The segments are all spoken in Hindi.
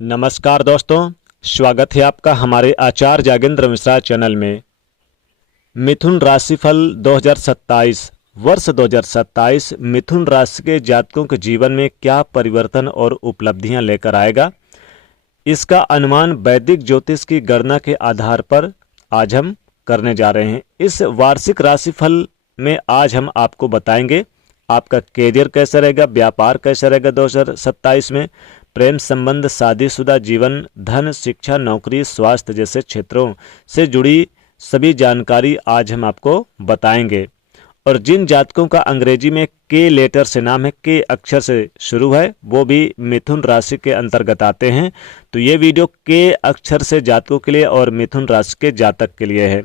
नमस्कार दोस्तों, स्वागत है आपका हमारे आचार्य जागेंद्र मिश्रा चैनल में। मिथुन राशिफल 2027 वर्ष 2027 मिथुन राशि के जातकों के जीवन में क्या परिवर्तन और उपलब्धियां लेकर आएगा, इसका अनुमान वैदिक ज्योतिष की गणना के आधार पर आज हम करने जा रहे हैं। इस वार्षिक राशिफल में आज हम आपको बताएंगे आपका कैरियर कैसा रहेगा, व्यापार कैसा रहेगा 2027 में, प्रेम संबंध, शादीशुदा जीवन, धन, शिक्षा, नौकरी, स्वास्थ्य जैसे क्षेत्रों से जुड़ी सभी जानकारी आज हम आपको बताएंगे। और जिन जातकों का अंग्रेजी में के लेटर से नाम है, के अक्षर से शुरू है, वो भी मिथुन राशि के अंतर्गत आते हैं। तो ये वीडियो के अक्षर से जातकों के लिए और मिथुन राशि के जातक के लिए है।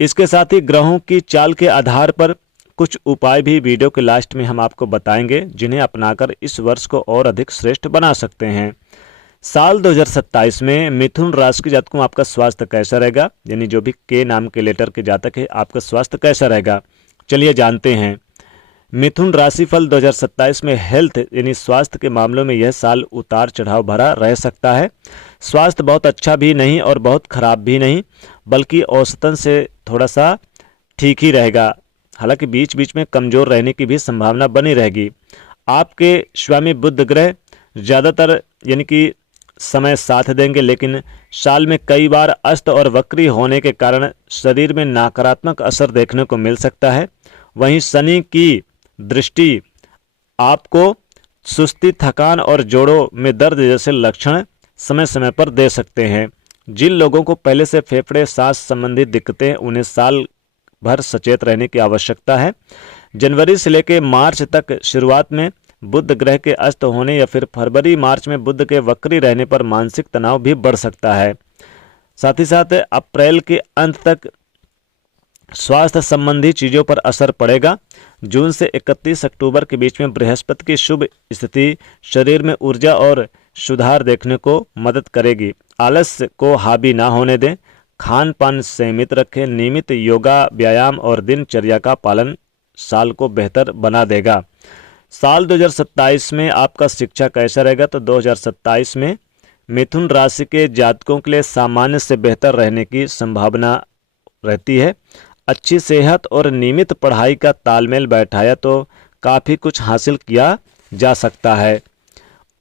इसके साथ ही ग्रहों की चाल के आधार पर कुछ उपाय भी वीडियो के लास्ट में हम आपको बताएंगे, जिन्हें अपनाकर इस वर्ष को और अधिक श्रेष्ठ बना सकते हैं। साल 2027 में मिथुन राशि के जातकों आपका स्वास्थ्य कैसा रहेगा, यानी जो भी के नाम के लेटर के जातक है, आपका स्वास्थ्य कैसा रहेगा, चलिए जानते हैं। मिथुन राशिफल 2027 में हेल्थ यानी स्वास्थ्य के मामलों में यह साल उतार चढ़ाव भरा रह सकता है। स्वास्थ्य बहुत अच्छा भी नहीं और बहुत खराब भी नहीं, बल्कि औसतन से थोड़ा सा ठीक ही रहेगा। हालांकि बीच बीच में कमजोर रहने की भी संभावना बनी रहेगी। आपके स्वामी बुध ग्रह ज़्यादातर यानी कि समय साथ देंगे, लेकिन साल में कई बार अस्त और वक्री होने के कारण शरीर में नकारात्मक असर देखने को मिल सकता है। वहीं शनि की दृष्टि आपको सुस्ती, थकान और जोड़ों में दर्द जैसे लक्षण समय समय पर दे सकते हैं। जिन लोगों को पहले से फेफड़े, सांस संबंधी दिक्कतें हैं, उन्हें साल भर सचेत रहने की आवश्यकता है। जनवरी से लेकर मार्च तक शुरुआत में बुध ग्रह के अस्त होने या फिर फरवरी मार्च में बुध के वक्री रहने पर मानसिक तनाव भी बढ़ सकता है। साथ ही साथ अप्रैल के अंत तक स्वास्थ्य संबंधी चीजों पर असर पड़ेगा। जून से 31 अक्टूबर के बीच में बृहस्पति की शुभ स्थिति शरीर में ऊर्जा और सुधार देखने को मदद करेगी। आलस्य को हावी ना होने दें, खान पान सीमित रखें, नियमित योगा, व्यायाम और दिनचर्या का पालन साल को बेहतर बना देगा। साल 2027 में आपका शिक्षा कैसा रहेगा, तो 2027 में मिथुन राशि के जातकों के लिए सामान्य से बेहतर रहने की संभावना रहती है। अच्छी सेहत और नियमित पढ़ाई का तालमेल बैठाया तो काफ़ी कुछ हासिल किया जा सकता है।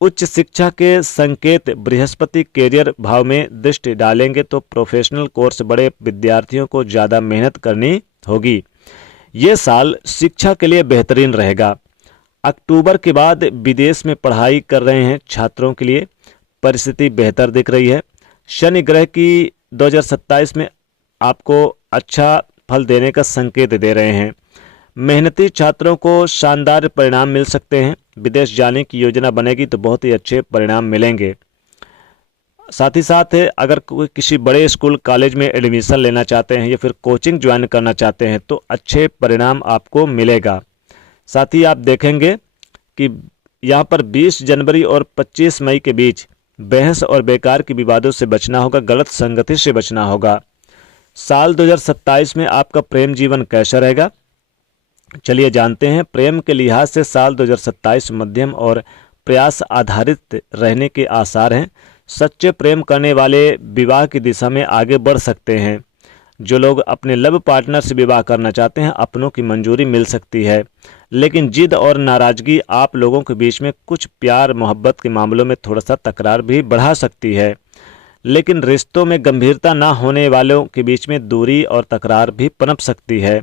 उच्च शिक्षा के संकेत बृहस्पति कैरियर भाव में दृष्टि डालेंगे, तो प्रोफेशनल कोर्स बड़े विद्यार्थियों को ज़्यादा मेहनत करनी होगी। ये साल शिक्षा के लिए बेहतरीन रहेगा। अक्टूबर के बाद विदेश में पढ़ाई कर रहे हैं छात्रों के लिए परिस्थिति बेहतर दिख रही है। शनि ग्रह की 2027 में आपको अच्छा फल देने का संकेत दे रहे हैं। मेहनती छात्रों को शानदार परिणाम मिल सकते हैं। विदेश जाने की योजना बनेगी तो बहुत ही अच्छे परिणाम मिलेंगे। साथ ही साथ अगर कोई किसी बड़े स्कूल कॉलेज में एडमिशन लेना चाहते हैं या फिर कोचिंग ज्वाइन करना चाहते हैं तो अच्छे परिणाम आपको मिलेगा। साथ ही आप देखेंगे कि यहाँ पर 20 जनवरी और 25 मई के बीच बहस और बेकार के विवादों से बचना होगा, गलत संगति से बचना होगा। साल 2027 में आपका प्रेम जीवन कैसा रहेगा, चलिए जानते हैं। प्रेम के लिहाज से साल 2027 मध्यम और प्रयास आधारित रहने के आसार हैं। सच्चे प्रेम करने वाले विवाह की दिशा में आगे बढ़ सकते हैं। जो लोग अपने लव पार्टनर से विवाह करना चाहते हैं, अपनों की मंजूरी मिल सकती है, लेकिन जिद और नाराजगी आप लोगों के बीच में कुछ प्यार मोहब्बत के मामलों में थोड़ा सा तकरार भी बढ़ा सकती है। लेकिन रिश्तों में गंभीरता ना होने वालों के बीच में दूरी और तकरार भी पनप सकती है।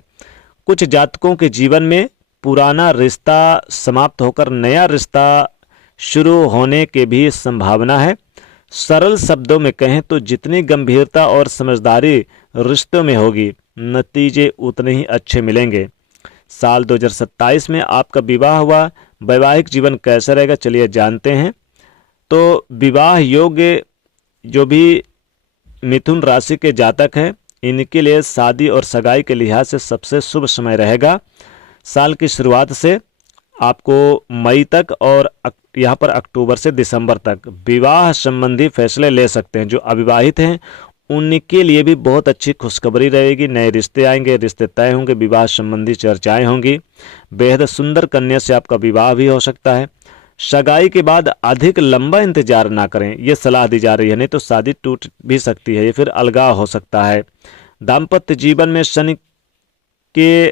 कुछ जातकों के जीवन में पुराना रिश्ता समाप्त होकर नया रिश्ता शुरू होने की भी संभावना है। सरल शब्दों में कहें तो जितनी गंभीरता और समझदारी रिश्तों में होगी, नतीजे उतने ही अच्छे मिलेंगे। साल 2027 में आपका विवाह हुआ वैवाहिक जीवन कैसा रहेगा, चलिए जानते हैं। तो विवाह योग्य जो भी मिथुन राशि के जातक हैं, इनके लिए शादी और सगाई के लिहाज से सबसे शुभ समय रहेगा। साल की शुरुआत से आपको मई तक और यहाँ पर अक्टूबर से दिसंबर तक विवाह संबंधी फैसले ले सकते हैं। जो अविवाहित हैं उनके लिए भी बहुत अच्छी खुशखबरी रहेगी। नए रिश्ते आएंगे, रिश्ते तय होंगे, विवाह संबंधी चर्चाएं होंगी। बेहद सुंदर कन्या से आपका विवाह भी हो सकता है। सगाई के बाद अधिक लंबा इंतजार ना करें, ये सलाह दी जा रही है, नहीं तो शादी टूट भी सकती है, ये फिर अलगाव हो सकता है। दाम्पत्य जीवन में शनि के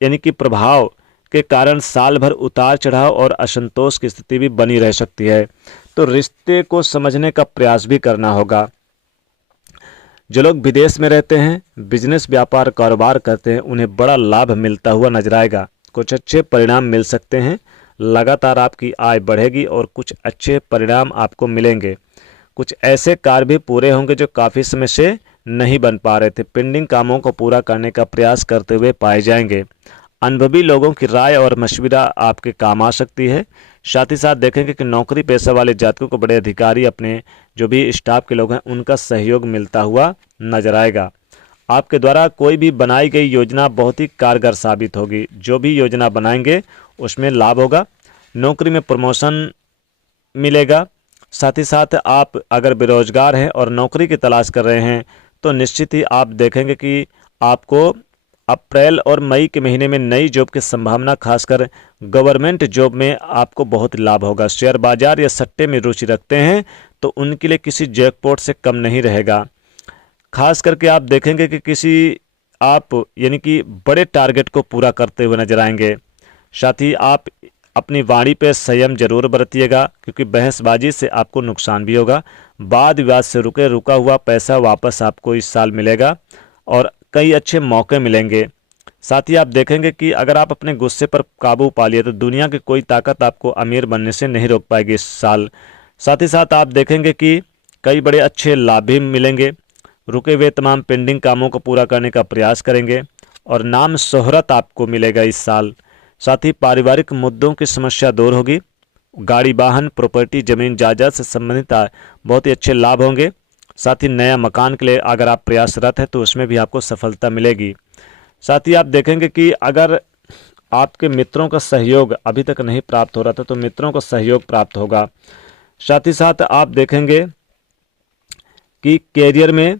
यानी कि प्रभाव के कारण साल भर उतार चढ़ाव और असंतोष की स्थिति भी बनी रह सकती है, तो रिश्ते को समझने का प्रयास भी करना होगा। जो लोग विदेश में रहते हैं, बिजनेस व्यापार कारोबार करते हैं, उन्हें बड़ा लाभ मिलता हुआ नजर आएगा। कुछ अच्छे परिणाम मिल सकते हैं, लगातार आपकी आय बढ़ेगी और कुछ अच्छे परिणाम आपको मिलेंगे। कुछ ऐसे कार्य भी पूरे होंगे जो काफ़ी समय से नहीं बन पा रहे थे, पेंडिंग कामों को पूरा करने का प्रयास करते हुए पाए जाएंगे। अनुभवी लोगों की राय और मशविरा आपके काम आ सकती है। साथ ही साथ देखेंगे कि नौकरी पेशा वाले जातकों को बड़े अधिकारी, अपने जो भी स्टाफ के लोग हैं, उनका सहयोग मिलता हुआ नजर आएगा। आपके द्वारा कोई भी बनाई गई योजना बहुत ही कारगर साबित होगी। जो भी योजना बनाएंगे उसमें लाभ होगा। नौकरी में प्रमोशन मिलेगा। साथ ही साथ आप अगर बेरोजगार हैं और नौकरी की तलाश कर रहे हैं तो निश्चित ही आप देखेंगे कि आपको अप्रैल और मई के महीने में नई जॉब की संभावना, खासकर गवर्नमेंट जॉब में आपको बहुत लाभ होगा। शेयर बाजार या सट्टे में रुचि रखते हैं तो उनके लिए किसी जैकपॉट से कम नहीं रहेगा। खास करके आप देखेंगे कि किसी आप यानी कि बड़े टारगेट को पूरा करते हुए नजर आएंगे। साथ ही आप अपनी वाणी पे संयम जरूर बरतिएगा, क्योंकि बहसबाजी से आपको नुकसान भी होगा। वाद विवाद से रुका हुआ पैसा वापस आपको इस साल मिलेगा और कई अच्छे मौके मिलेंगे। साथ ही आप देखेंगे कि अगर आप अपने गुस्से पर काबू पा लिए तो दुनिया की कोई ताकत आपको अमीर बनने से नहीं रोक पाएगी इस साल। साथ ही साथ आप देखेंगे कि कई बड़े अच्छे लाभ भी मिलेंगे। रुके हुए तमाम पेंडिंग कामों को पूरा करने का प्रयास करेंगे और नाम शोहरत आपको मिलेगा इस साल। साथ ही पारिवारिक मुद्दों की समस्या दूर होगी। गाड़ी वाहन प्रॉपर्टी जमीन जायदाद से संबंधित बहुत ही अच्छे लाभ होंगे। साथ ही नया मकान के लिए अगर आप प्रयासरत हैं तो उसमें भी आपको सफलता मिलेगी। साथ ही आप देखेंगे कि अगर आपके मित्रों का सहयोग अभी तक नहीं प्राप्त हो रहा था तो मित्रों का सहयोग प्राप्त होगा। साथ ही साथ आप देखेंगे कि कैरियर में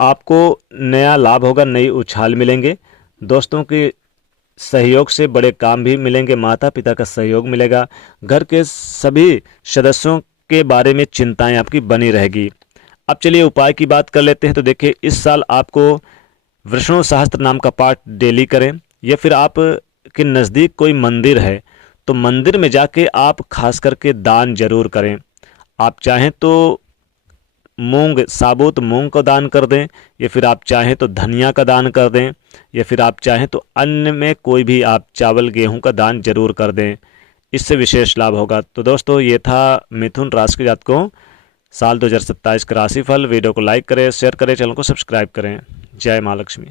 आपको नया लाभ होगा, नई उछाल मिलेंगे। दोस्तों के सहयोग से बड़े काम भी मिलेंगे, माता पिता का सहयोग मिलेगा। घर के सभी सदस्यों के बारे में चिंताएं आपकी बनी रहेगी। अब चलिए उपाय की बात कर लेते हैं। तो देखिए, इस साल आपको विष्णु सहस्त्र नाम का पाठ डेली करें, या फिर आप के नज़दीक कोई मंदिर है तो मंदिर में जाके आप खास करके दान जरूर करें। आप चाहें तो मूंग, साबुत मूंग को दान कर दें, या फिर आप चाहें तो धनिया का दान कर दें, या फिर आप चाहें तो अन्न में कोई भी आप चावल गेहूं का दान जरूर कर दें। इससे विशेष लाभ होगा। तो दोस्तों, ये था मिथुन राशि के जातकों साल 2027 का राशिफल। वीडियो को लाइक करें, शेयर करें, चैनल को सब्सक्राइब करें। जय माँ लक्ष्मी।